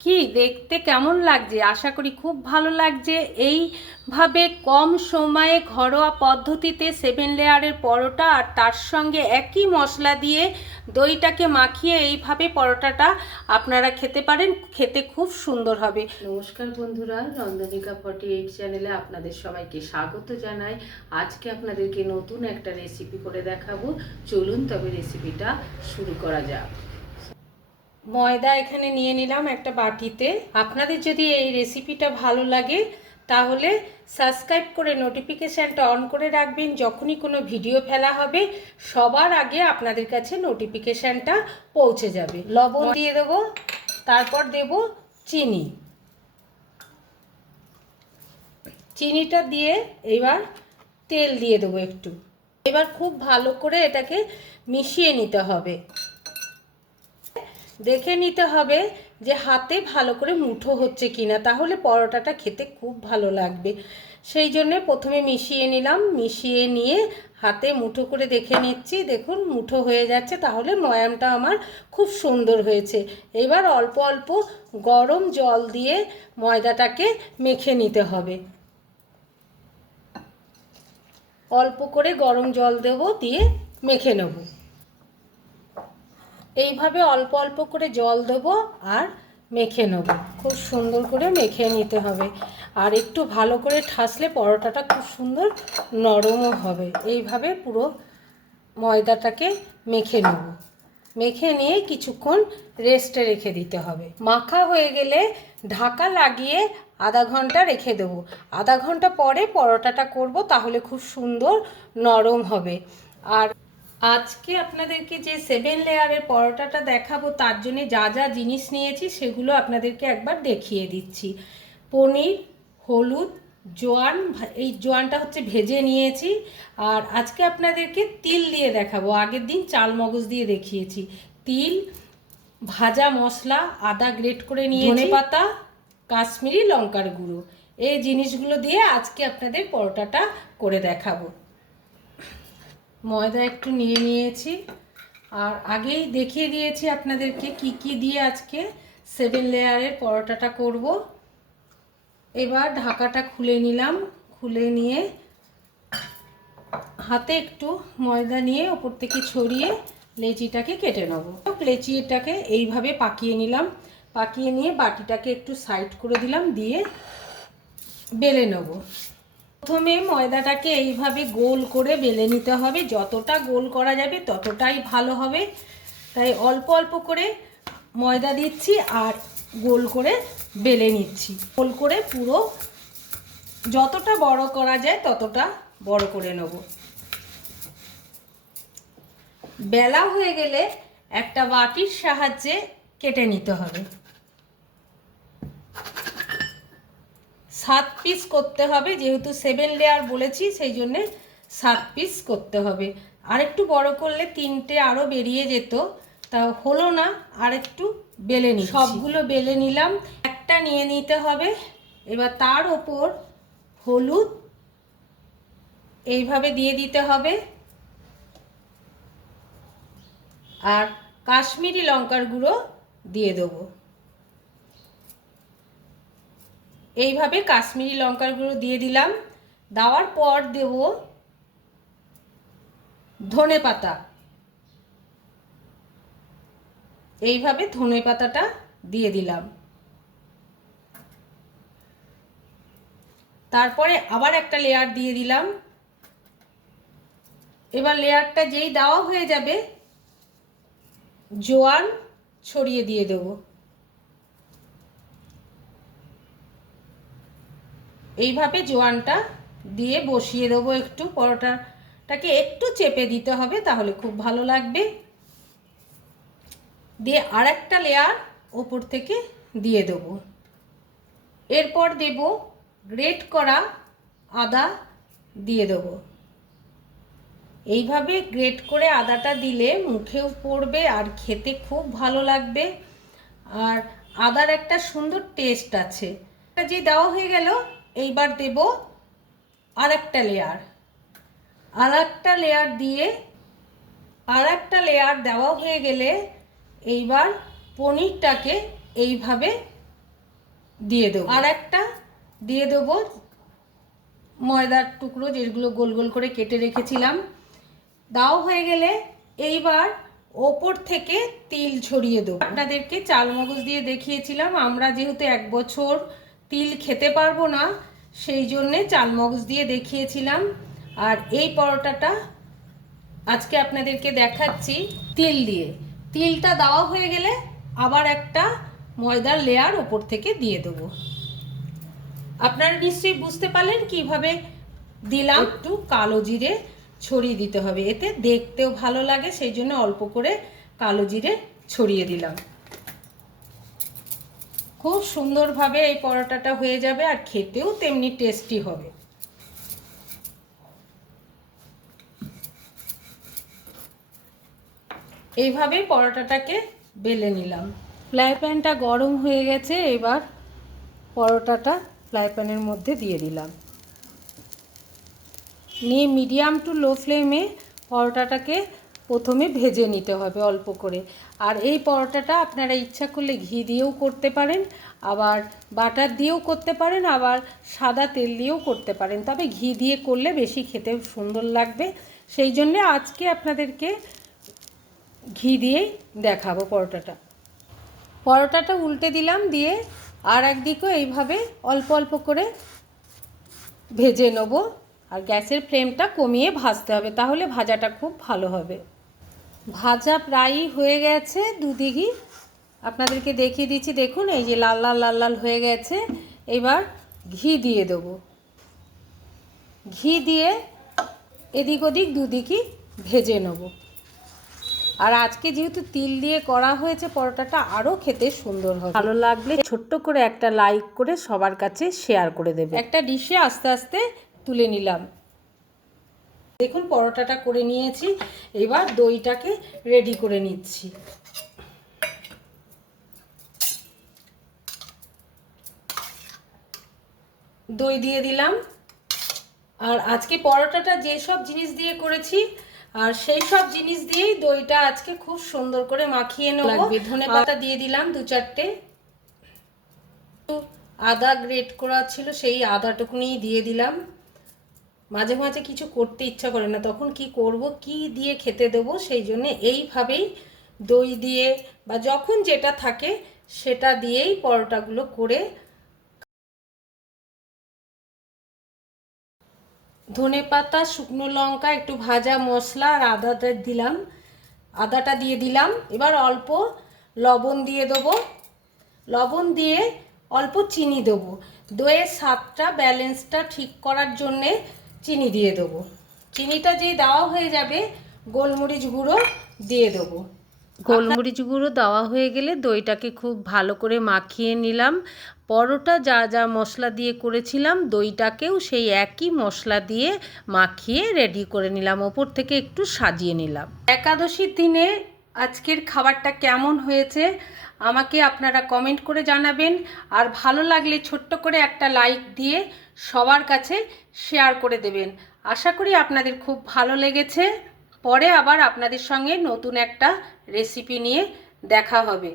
কি দেখতে কেমন লাগছে? আশা করি খুব ভালো লাগছে। এইভাবে কম সময়ে ঘরোয়া পদ্ধতিতে সেভেন লেয়ারের পরোটা আর তার সঙ্গে একই মশলা দিয়ে দইটাকে মাখিয়ে এইভাবে পরোটাটা আপনারা খেতে পারেন। খেতে খুব সুন্দর হবে। নমস্কার বন্ধুরা রন্ধনিকা ফর্টি এইট চ্যানেলে আপনাদের সবাইকে স্বাগত জানাই। আজকে আপনাদেরকে নতুন একটা রেসিপি করে দেখাবো। চলুন তবে রেসিপিটা শুরু করা যাক। ময়দা এখানে নিয়ে নিলাম একটা বাটিতে। আপনাদের যদি এই রেসিপিটা ভালো লাগে, তাহলে সাবস্ক্রাইব করে নোটিফিকেশানটা অন করে রাখবেন। যখনই কোনো ভিডিও ফেলা হবে, সবার আগে আপনাদের কাছে নোটিফিকেশানটা পৌঁছে যাবে। লবণ দিয়ে দেবো, তারপর দেব চিনি। চিনিটা দিয়ে এবার তেল দিয়ে দেবো একটু। এবার খুব ভালো করে এটাকে মিশিয়ে নিতে হবে। দেখে নিতে হবে যে হাতে ভালো করে মুঠো হচ্ছে কিনা। তাহলে পরোটাটা খেতে খুব ভালো লাগবে। সেই জন্য প্রথমে মিশিয়ে নিলাম। মিশিয়ে নিয়ে হাতে মুঠো করে দেখে নিচ্ছি। দেখুন, মুঠো হয়ে যাচ্ছে। তাহলে ময়ামটা আমার খুব সুন্দর হয়েছে। এবার অল্প অল্প গরম জল দিয়ে ময়দাটাকে মেখে নিতে হবে। অল্প করে গরম জল দেব দিয়ে মেখে নেব। এইভাবে অল্প অল্প করে জল দেবো আর মেখে নেব। খুব সুন্দর করে মেখে নিতে হবে। আর একটু ভালো করে ঠাসলে পরোটাটা খুব সুন্দর নরমও হবে। এইভাবে পুরো ময়দাটাকে মেখে নেব। মেখে নিয়ে কিছুক্ষণ রেস্টে রেখে দিতে হবে। মাখা হয়ে গেলে ঢাকা লাগিয়ে আধা ঘণ্টা রেখে দেবো। আধা ঘণ্টা পরে পরোটাটা করব, তাহলে খুব সুন্দর নরম হবে। আর আজকে আপনাদেরকে যে সেভেন লেয়ারের পরোটাটা দেখাবো তার জন্য যা যা জিনিস নিয়েছি সেগুলো আপনাদেরকে একবার দেখিয়ে দিচ্ছি। পনির হলুদ জোয়ান এই জোয়ানটা হচ্ছে ভেজে নিয়েছি। আর আজকে আপনাদেরকে তিল দিয়ে দেখাবো আগের দিন চাল মগজ দিয়ে দেখিয়েছি। তিল ভাজা মশলা আদা গ্রেট করে নিয়ে ধনে? পাতা কাশ্মীরি লঙ্কার গুঁড়ো। এই জিনিসগুলো দিয়ে আজকে আপনাদের পরোটাটা করে দেখাবো। ময়দা একটু নিয়ে নিয়েছি। আর আগেই দেখিয়ে দিয়েছি আপনাদেরকে কি কি দিয়ে আজকে সেভেন লেয়ারের পরোটাটা করব। এবার ঢাকাটা খুলে নিলাম। খুলে নিয়ে হাতে একটু ময়দা নিয়ে ওপর থেকে ছড়িয়ে লেচিটাকে কেটে নেব। লেচিটাকে এইভাবে পাকিয়ে নিলাম। পাকিয়ে নিয়ে বাটিটাকে একটু সাইড করে দিলাম। দিয়ে বেলে নেব। প্রথমে ময়দাটাকে এইভাবে গোল করে বেলে নিতে হবে। যতটা গোল করা যাবে ততটাই ভালো হবে। তাই অল্প অল্প করে ময়দা দিচ্ছি আর গোল করে বেলে নিচ্ছি। গোল করে পুরো যতটা বড় করা যায় ততটা বড় করে নেব। বেলা হয়ে গেলে একটা বাটির সাহায্যে কেটে নিতে হবে। সাত পিস করতে হবে, যেহেতু সেভেন লেয়ার বলেছি, সেই জন্যে সাত পিস করতে হবে। আরেকটু বড় করলে তিনটে আরও বেরিয়ে যেত, তা হলো না, আরেকটু বেলে নি সবগুলো বেলে নিলাম, একটা নিয়ে নিতে হবে, এবার তার ওপর হলুদ এইভাবে দিয়ে দিতে হবে। আর কাশ্মীরি লঙ্কার গুঁড়ো দিয়ে দেবো। এইভাবে কাশ্মীরি লঙ্কার গুঁড়ো দিয়ে দিলাম। দেওয়ার পর দেব ধনে পাতা। এইভাবে ধনে পাতাটা দিয়ে দিলাম। তারপরে আবার একটা লেয়ার দিয়ে দিলাম। এবার লেয়ারটা যেই দেওয়া হয়ে যাবে, জোয়ান ছড়িয়ে দিয়ে দেবো। এইভাবে জোয়ানটা দিয়ে বসিয়ে দেবো একটু, পরোটাটাকে একটু চেপে দিতে হবে, তাহলে খুব ভালো লাগবে। দিয়ে আর একটা লেয়ার ওপর থেকে দিয়ে দেব। এরপর দেব গ্রেট করা আদা দিয়ে দেব। এইভাবে গ্রেট করে আদাটা দিলে মুখেও পড়বে আর খেতে খুব ভালো লাগবে। আর আদার একটা সুন্দর টেস্ট আছে। যে দেওয়া হয়ে গেল এইবার দেব আর একটা লেয়ার আর একটা লেয়ার দিয়ে আর একটা লেয়ার দেওয়া হয়ে গেলে এইবার পনিরটাকে এইভাবে দিয়ে দেবো। আর একটা দিয়ে দেবো ময়দার টুকরো যেগুলো গোল গোল করে কেটে রেখেছিলাম। দাও হয়ে গেলে এইবার ওপর থেকে তিল ছড়িয়ে দেবো। আপনাদেরকে চাল মগজ দিয়ে দেখিয়েছিলাম। আমরা যেহেতু এক বছর তিল খেতে পারব না সেই জন্যে চাল মগজ দিয়ে দেখিয়েছিলাম। আর এই পরোটাটা আজকে আপনাদেরকে দেখাচ্ছি তিল দিয়ে। তিলটা দেওয়া হয়ে গেলে আবার একটা ময়দার লেয়ার ওপর থেকে দিয়ে দেবো। আপনারা নিশ্চয়ই বুঝতে পারলেন কীভাবে দিলাম। একটু কালো জিরে ছড়িয়ে দিতে হবে। এতে দেখতেও ভালো লাগে, সেই জন্য অল্প করে কালো জিরে ছড়িয়ে দিলাম। খুব সুন্দরভাবে এই পরোটাটা হয়ে যাবে আর খেতেও তেমনি টেস্টি হবে। এইভাবেই পরোটাটাকে বেলে নিলাম। ফ্রাই প্যানটা গরম হয়ে গেছে, এবার পরোটাটা ফ্রাই প্যানের মধ্যে দিয়ে দিলাম। নিয়ে মিডিয়াম টু লো ফ্লেমে পরোটাটাকে প্রথমে ভেজে নিতে হবে অল্প করে। আর এই পরোটাটা আপনারা ইচ্ছা করলে ঘি দিয়েও করতে পারেন, আবার বাটার দিয়েও করতে পারেন, আবার সাদা তেল দিয়েও করতে পারেন। তবে ঘি দিয়ে করলে বেশি খেতে সুন্দর লাগবে। সেই জন্যে আজকে আপনাদেরকে ঘি দিয়েই দেখাবো পরোটাটা। পরোটাটা উল্টে দিলাম দিয়ে আর একদিকেও এইভাবে অল্প অল্প করে ভেজে নেব। আর গ্যাসের ফ্লেমটা কমিয়ে ভাজতে হবে, তাহলে ভাজাটা খুব ভালো হবে। ভাজা প্রায়ই হয়ে গেছে দুদিকই। আপনাদেরকে দেখিয়ে দিচ্ছি, দেখুন, এই যে লাল লাল লাল লাল হয়ে গেছে। এবার ঘি দিয়ে দেবো। ঘি দিয়ে এদিক ওদিক দুদিকই ভেজে নেব। আর আজকে যেহেতু তিল দিয়ে করা হয়েছে, পরোটাটা আরও খেতে সুন্দর হবে। ভালো লাগলে ছোট্ট করে একটা লাইক করে সবার কাছে শেয়ার করে দেবে একটা ডিশে আস্তে আস্তে তুলে নিলাম। দেখুন পরোটাটা করে নিয়েছি। এবার দইটাকে রেডি করে নিচ্ছি। দই দিয়ে দিলাম। আর আজকে পরোটাটা যেসব জিনিস দিয়ে করেছি আর সেই সব জিনিস দিয়েই দইটা আজকে খুব সুন্দর করে মাখিয়ে নেব। লাগবে। ধনে পাতা দিয়ে দিলাম দু চারটে। আদা গ্রেট করা ছিল সেই আদাটুকুনি দিয়ে দিলাম। মাঝে মাঝে কিছু করতে ইচ্ছা করে না, তখন কি করব, কি দিয়ে খেতে দেবো, সেই জন্য এইভাবেই দই দিয়ে বা যখন যেটা থাকে সেটা দিয়েই পরোটাগুলো করে ধনে পাতা, শুকনো লঙ্কা, একটু ভাজা মশলা আর আদাটা দিলাম, আদাটা দিয়ে দিলাম। এবার অল্প লবণ দিয়ে দেবো। লবণ দিয়ে অল্প চিনি দেবো। দইয়ের স্বাদটা ব্যালেন্সটা ঠিক করার জন্যে চিনি দিয়ে দেবো। চিনিটা যেই দেওয়া হয়ে যাবে গোলমরিচ গুঁড়ো দিয়ে দেবো। গোলমরিচ গুঁড়ো দেওয়া হয়ে গেলে দইটাকে খুব ভালো করে মাখিয়ে নিলাম। পরোটা যা যা মশলা দিয়ে করেছিলাম দইটাকেও সেই একই মশলা দিয়ে মাখিয়ে রেডি করে নিলাম। ওপর থেকে একটু সাজিয়ে নিলাম। একাদশীর দিনে আজকের খাবারটা কেমন হয়েছে আমাকে আপনারা কমেন্ট করে জানাবেন। আর ভালো লাগলে ছোট্ট করে একটা লাইক দিয়ে সবার কাছে শেয়ার করে দেবেন। আশা করি আপনাদের খুব ভালো লেগেছে। পরে আবার আপনাদের সঙ্গে নতুন একটা রেসিপি নিয়ে দেখা হবে।